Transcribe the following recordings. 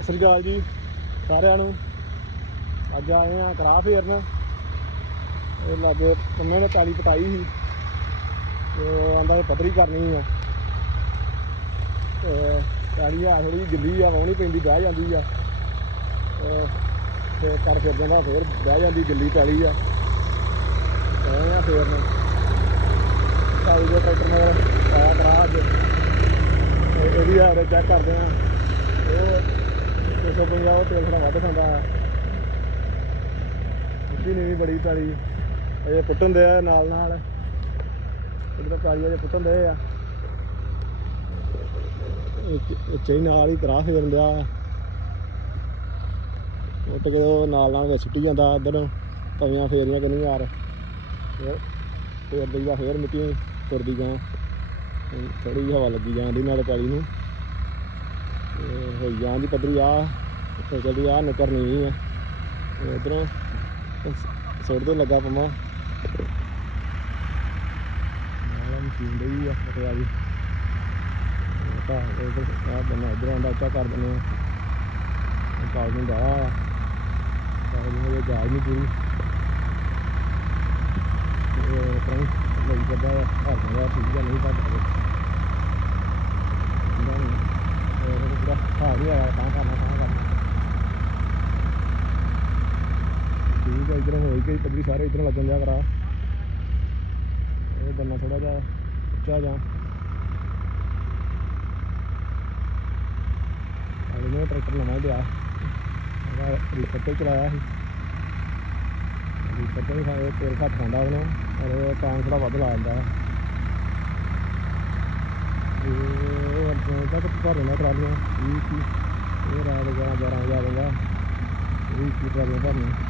ਸਤਿ ਸ੍ਰੀ ਅਕਾਲ ਜੀ ਸਾਰਿਆਂ ਨੂੰ। ਅੱਜ ਆਏ ਆ ਕਰਾ ਫੇਰਨ। ਇਹ ਲਾਗੇ ਉਹਨਾਂ ਨੇ ਪੈਲੀ ਪਟਾਈ ਸੀ। ਤੇ ਆਂਦਾ ਇਹ ਪੱਧਰੀ ਕਰਨੀ ਆ। ਤੇ ਪੈਲੀ ਆ ਥੋੜੀ ਗਿੱਲੀ ਆ ਵਾਉਣੀ ਪੈਂਦੀ ਬਹਿ ਜਾਂਦੀ ਆ। ਤੇ ਕਰ ਫਿਰ ਜਾਂਦਾ ਫੇਰ ਬਹਿ ਜਾਂਦੀ ਗਿੱਲੀ ਪੈਲੀ ਆ। ਆਏ ਆ ਫੇਰਨ। ਕਾਲੀ ਦੇ ਟਰੈਕਟਰ ਨਾਲ ਆਇਆ ਕਰਾ ਅੱਜ। ਇਹ ਵੀ ਆ ਚੈੱਕ ਕਰਦੇ ਆ। ਇਹ 250 ਉਹ ਤੇਲ ਥੋੜਾ ਵੱਧ ਖਾਂਦਾ। ਆ ਇੱਡੀ ਵੀ ਬੜੀ ਤਾਰੀ ਇਹ ਪੁੱਟਣ ਦੇ ਆ ਨਾਲ ਨਾਲ। ਇਹਦਾ ਕਾਲੀਆ ਜੇ ਪੁੱਟਣ ਦੇ ਆ। ਇਹ ਨਾਲ ਹੀ ਤਰਾ ਫੇਰਨ ਦਿਆ। ਉੱਟ ਕੇ ਉਹ ਨਾਲ ਨਾਲ ਸੁੱਟੀ ਜਾਂਦਾ ਇੱਧਰ। ਤਵੀਆਂ ਫੇਰੀਆਂ ਕਿੰਨੀ ਯਾਰ। ਫਿਰ ਫੇਰ ਦਈਦਾ ਫੇਰ ਮਿੱਟੀ, ਤੁਰਦੀ ਗਾਂ। ਥੋੜੀ ਜਿਹੀ ਹਵਾ ਲੱਗੀ ਜਾਂਦੀ ਨਾਲ ਪੈਲੀ ਨੂੰ। ਹੋਈ ਜਾਂਦੀ ਪੱਧਰੀ ਆ ਤੇ ਚੱਲੀ ਆ, ਨੁਕਰ ਨਹੀਂ ਆ। ਤੇ ਇਧਰੋਂ ਸੁੱਟ ਦੇ ਲੱਗਾ ਪਮਾ। ਨਾਲ ਮਸ਼ੀਨ ਦੇ ਆ ਫਟੇ ਆ ਜੀ ਤਾਂ ਇਧਰ ਆ ਬੰਨਾ ਇਧਰੋਂ ਆਂਦਾ ਚਾ ਕਰ ਦਿੰਦੇ ਆ। ਕਾਲ ਨੂੰ ਦਾ ਕਾਲ ਨੂੰ ਇਹ ਜਾਜ ਨਹੀਂ ਪੂਰੀ। ਇਹ ਤਾਂ ਲਈ ਕਰਦਾ ਆ ਹਰ ਦਾ ਠੀਕ ਨਹੀਂ ਤਾਂ ਇਹ ਪੂਰਾ ਹਾਰ ਹੀ ਆਇਆ ਤਾਂ ਕਰਨਾ ਤਾਂ ਕਰਨਾ ਠੀਕ ਹੈ ਇਧਰੋਂ ਹੋਈ ਗਈ ਪੱਧਰੀ ਸਾਰੇ ਇਧਰੋਂ ਲੱਗਣ ਜਾ ਕਰਾ। ਇਹ ਬੰਨਾ ਥੋੜਾ ਜਿਹਾ ਉੱਚਾ ਜਾ ਆਲੇ ਨੇ ਟਰੈਕਟਰ ਨਵਾਂ ਲਿਆ। ਇਹਦਾ ਰੀਪਰ ਚਲਾਇਆ ਸੀ। ਰੀਪਰ ਤੇ ਖਾਏ ਤੇਲ ਘੱਟ ਖਾਂਦਾ ਉਹਨੂੰ ਔਰ ਇਹ ਥੋੜਾ ਵੱਧ ਲਾ ਜਾਂਦਾ ਇਹ ਅੱਗੇ ਤੱਕ ਭਰ ਦੇਣਾ ਟਰਾਲੀਆਂ ਇਹ ਕੀ? ਇਹ ਰਾਤ ਦਾ 11 ਵਜੇ ਆ ਜਾਂਦਾ। ਇਹ ਕੀ ਟਰਾਲੀਆਂ ਭਰਨੀਆਂ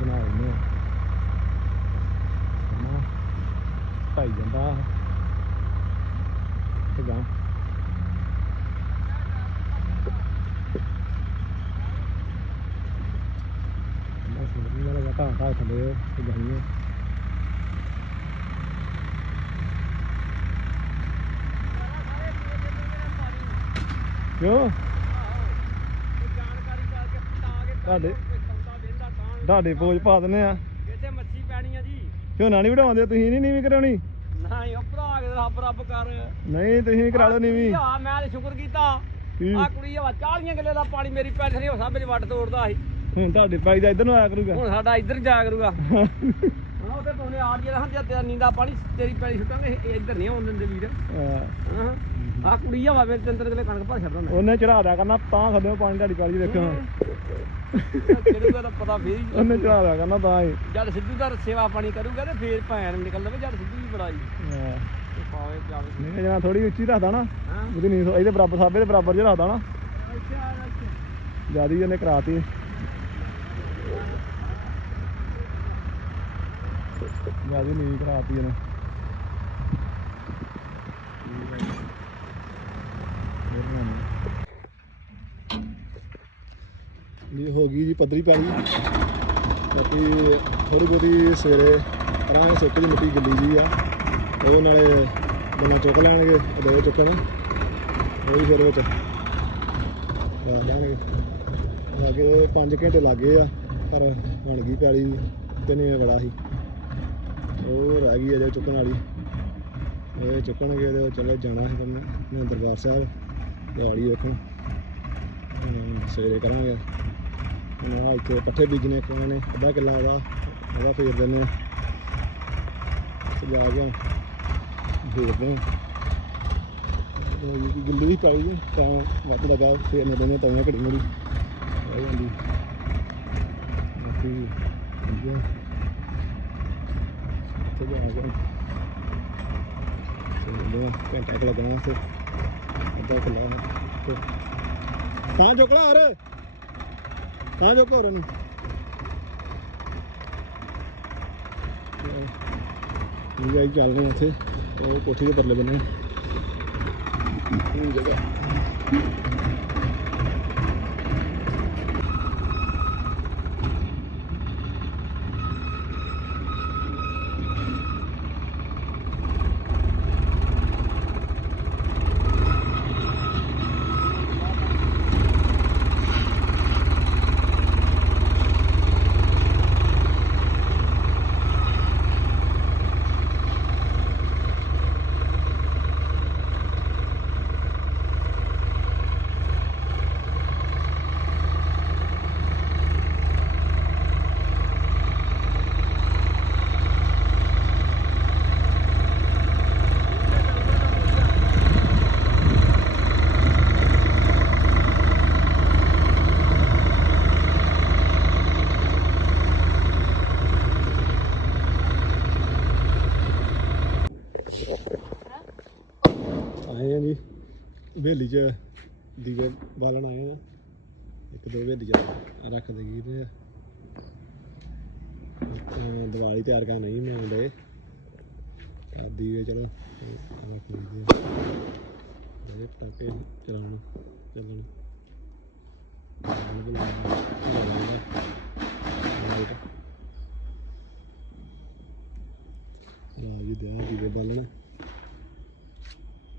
ਬਣਾ ਲੈਂਦੇ ਆ ਢਾਈ ਜਾਂਦਾ ਤੇ ਗਾ ਮੈਂ ਤਾਂ ਤਾਂ ਥੱਲੇ ਤੇ ਗਾਈਆਂ ਕਿਉਂ? ਤੁਹਾਡੇ ਤੁਹਾਡੇ ਪੋਜ ਪਾ ਦਿੰਦੇ ਆ। ਕਿਤੇ ਮੱਛੀ ਪੈਣੀ ਆ ਜੀ। ਝੋਨਾ ਨਹੀਂ ਵਢਾਉਂਦੇ ਤੁਸੀਂ ਨਹੀਂ ਨੀਵੀਂ ਕਰਾਉਣੀ? ਨਾ ਹੀ ਭਰਾ ਕੇ ਰੱਬ ਰੱਬ ਕਰ। ਨਹੀਂ ਤੁਸੀਂ ਕਰਾ ਲਓ ਨੀਵੀਂ। ਆ ਮੈਂ ਤੇ ਸ਼ੁਕਰ ਕੀਤਾ? ਆ ਕੁੜੀ ਆ 40 ਕਿੱਲੇ ਦਾ ਪਾਣੀ ਮੇਰੀ ਪੈਠ ਨਹੀਂ ਹੋ ਸਭ ਵੱਟ ਤੋੜਦਾ ਸੀ। ਹੁਣ ਤੁਹਾਡੇ ਪਾਈ ਦਾ ਇੱਧਰ ਨੂੰ ਆਇਆ ਕਰੂਗਾ। ਹੁਣ ਸਾਡਾ ਇੱਧਰ ਜਾ ਕਰੂਗਾ। ਹਾਂ ਉਹਦੇ ਪਾਉਣੇ ਆ ਜਿਹੜਾ ਹਾਂ ਤੇ ਨੀਂਦਾ ਪਾਣੀ ਤੇਰੀ ਪੈਲੀ ਛੁੱਟਾਂਗੇ ਇਹ ਇੱਧਰ ਨਹੀਂ ਆਉਣ ਦਿੰਦੇ ਵੀਰ। ਹਾਂ। ਹਾਂ ਆ ਕੁੜੀ ਆ ਵਾ ਮੇਰੇ ਤਿੰਨ ਤਿੰਨ ਕਿੱਲੇ ਕਣਕ ਭਰ ਛੱਡਦਾ ਹੁੰਦਾ। ਉਹਨੇ ਚੜਾ ਦਿਆ ਕਰਨਾ ਤਾਂ ਖੱਲਿਓ ਪਾਣੀ ਤੁਹਾਡੀ ਪਾਲੀ ਦੇਖੋ ਕਿਹੜੇ ਦਾ ਪਤਾ ਫੇਰ ਹੀ ਉਹਨੇ ਚੜਾ ਦਿਆ ਕਰਨਾ ਤਾਂ ਹੀ। ਜਦ ਸਿੱਧੂ ਦਾ ਸੇਵਾ ਪਾਣੀ ਕਰੂਗਾ ਤੇ ਫੇਰ ਭੈਣ ਨਿਕਲ ਲਵੇ ਜਦ ਸਿੱਧੂ ਦੀ ਬੜਾਈ। ਹਾਂ। ਪਾਵੇ ਨਹੀਂ ਜਣਾ ਥੋੜੀ ਉੱਚੀ ਰੱਖਦਾ ਨਾ ਉਹਦੀ ਨੀਂਦ ਇਹਦੇ ਬਰਾਬਰ ਸਾਬੇ ਦੇ ਬਰਾਬਰ ਜਿਹਾ ਰੱਖਦਾ ਨਾ। ਜਿਆਦੀ ਇਹਨੇ ਕਰਾਤੀ। ਜਿਆਦੀ ਨੀਂਦ ਕਰਾਤੀ ਇਹਨੇ। ਇਹ ਹੋ ਗਈ ਜੀ, ਪੱਧਰੀ ਪੈਣੀ ਬਾਕੀ ਥੋੜੀ ਬਹੁਤੀ ਸਵੇਰੇ ਰਾਹ ਸੁੱਕ ਦੀ ਮਿੱਟੀ ਗਿੱਲੀ ਜੀ ਆ। ਉਹਦੇ ਨਾਲੇ ਬੰਨਾ ਚੁੱਕ ਲੈਣਗੇ ਉਹ ਚੁੱਕਣ। ਉਹ ਵੀ ਫਿਰ ਵਿੱਚ ਲਾ ਲੈਣਗੇ ਲਾਗੇ 5 ਘੰਟੇ ਲੱਗੇ ਆ, ਪਰ ਬਣ ਗਈ ਪੈਲੀ ਤੇ ਨਹੀਂ ਬੜਾ ਸੀ। ਉਹ ਰਹਿ ਗਈ ਅਜੇ ਚੁੱਕਣ ਵਾਲੀ। ਇਹ ਚੁੱਕਣਗੇ ਤੇ ਚਲੋ ਜਾਣਾ ਹੈ ਕੰਮ ਦਰਬਾਰ ਸਾਹਿਬ, ਦਿਹਾੜੀ ਵੇਖਣ। ਸਵੇਰੇ ਕਰਾਂਗੇ। ਹੁਣ ਇੱਥੇ ਪੱਠੇ ਬੀਜਣੇ ਕੋਣੇ ਨੇ ਅੱਧਾ ਕਿੱਲਾ ਉਹਦਾ ਉਹਦਾ ਫੇਰ ਦਿੰਦੇ ਆ। ਸਜਾ ਕੇ ਇਹ ਗਿੱਲੀ ਵੀ ਪਾਈ ਜੀ ਤਾਂ ਵੱਧ ਲਗਾ, ਫੇਰ ਨੇ ਦਿੰਦੇ ਤਾਂ ਘੜੀ ਮੁੜੀ ਹੋ ਜਾਂਦੀ। ਬਾਕੀ ਠੀਕ ਹੈ ਇੱਥੇ ਜਾ ਹੈਗਾ ਚਲੋ ਘੰਟਾ ਕੁ ਲੱਗਣਾ ਇੱਥੇ ਅੱਧਾ ਕੁ ਲੱਗਣਾ ਤਾਂ ਜੋ ਕਲਾ ਹਰ ਤਾਂ ਜੋ ਕੋਰ ਨੂੰ। ਇਹ ਜਾਈ ਚੱਲ ਰਹੇ ਇੱਥੇ। ਉਹ ਕੋਠੀ ਦੇ ਪਰਲੇ ਬੰਨੇ। ਇਹ ਜਗ੍ਹਾ ਹਵੇਲੀ 'ਚ ਦੀਵੇ ਬਾਲਣ ਆਏ ਆ। ਇੱਕ ਦੋ ਹਵੇਲੀ 'ਚ ਰੱਖ ਦੇ ਤੇ। ਦੀਵਾਲੀ ਤਿਆਰ ਕਰਨ ਨਹੀਂ ਮੈਂ ਆਉਂਦੇ ਤਾਂ ਦੀਵੇ ਚਲੋ ਅਹ ਰੱਖ ਲਈਦੇ ਇਹ ਪਟਾਕੇ ਚਲਾਉਣ, ਚੱਲਣ। ਚੱਲਣ ਵੀ ਲੱਗਦਾ ਦੀਵੇ ਬਾਲਣ।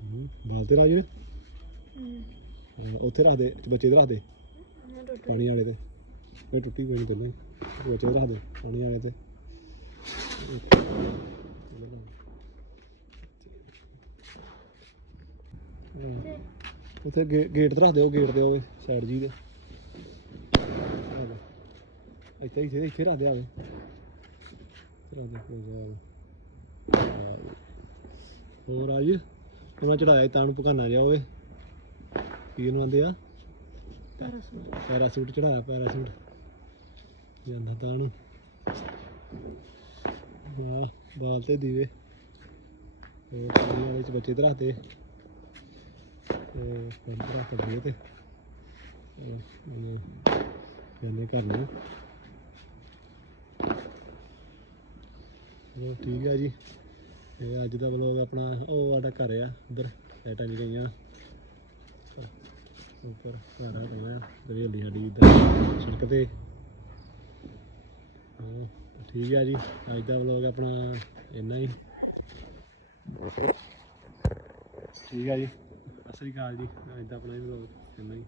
ਬਾਲਦੇ ਬਾਲਤੇ ਨੇ? ਹਾਂ, ਉੱਥੇ ਰੱਖ ਦੇ ਬੱਚੇ ਦੇ ਰੱਖ ਦੇ। ਪਾਣੀ ਵਾਲੇ ਤੇ। ਉਹ ਟੁੱਟੀ ਪਈ ਨਹੀਂ ਪਹਿਲਾਂ ਬੱਚੇ ਦੇ ਰੱਖ ਦੇ ਪਾਣੀ ਵਾਲੇ ਤੇ। ਹਾਂ। ਉੱਥੇ ਗੇ- ਗੇਟ ਤੇ ਰੱਖ ਦਿਓ ਗੇਟ ਦੇ ਉਹ ਸਾਈਡ ਜੀ ਦੇ ਆ ਲੈ। ਇੱਥੇ ਇੱਥੇ ਇੱਥੇ ਰੱਖ ਦੇ ਆਵੇ। ਰੱਖ ਦੇ ਕੋਈ ਗੱਲ ਹੋਰ ਰਾਜ ਉਹਨਾਂ ਚੜਾਇਆ ਤਾਂ ਨੂੰ ਪਕਾਨਾ ਜਾ ਓਏ ਕੀ ਇਹਨੂੰ ਆਂਦੇ ਆ? ਪੈਰਾਸੂਟ। ਚੜਾਇਆ ਪੈਰਾਸੂਟ। ਜਾਂਦਾ ਤਾਂ ਨੂੰ ਵਾਹ ਬਾਲ ਤੇ ਦੀਵੇ। ਤੇ ਪਾਣੀ ਵਾਲੇ ਚ ਬੱਚੇ ਤੇ ਰੱਖਦੇ ਤੇ ਬੰਦ ਰੱਖ ਦੇ ਤੇ ਜਾਂਦੇ ਘਰ ਨੂੰ। ਚਲੋ ਠੀਕ ਹੈ ਜੀ। ਇਹ ਅੱਜ ਦਾ ਵਲੋਗ ਆਪਣਾ ਉਹ ਸਾਡਾ ਘਰ ਆ ਉਧਰ। ਲਾਈਟਾਂ ਗਈਆਂ। ਉੱਪਰ ਘਰ ਆ ਪਾਉਣਾ ਹਵੇਲੀ ਸਾਡੀ ਇੱਧਰ, ਸੜਕ ਤੇ। ਹਾਂ, ਠੀਕ ਹੈ ਜੀ, ਅੱਜ ਦਾ ਵਲੋਗ ਆਪਣਾ ਇੰਨਾ ਹੀ। ਠੀਕ ਹੈ ਜੀ, ਸਤਿ ਸ੍ਰੀ ਅਕਾਲ ਜੀ, ਅੱਜ ਦਾ ਆਪਣਾ ਵਲੋਗ ਇੰਨਾ ਹੀ।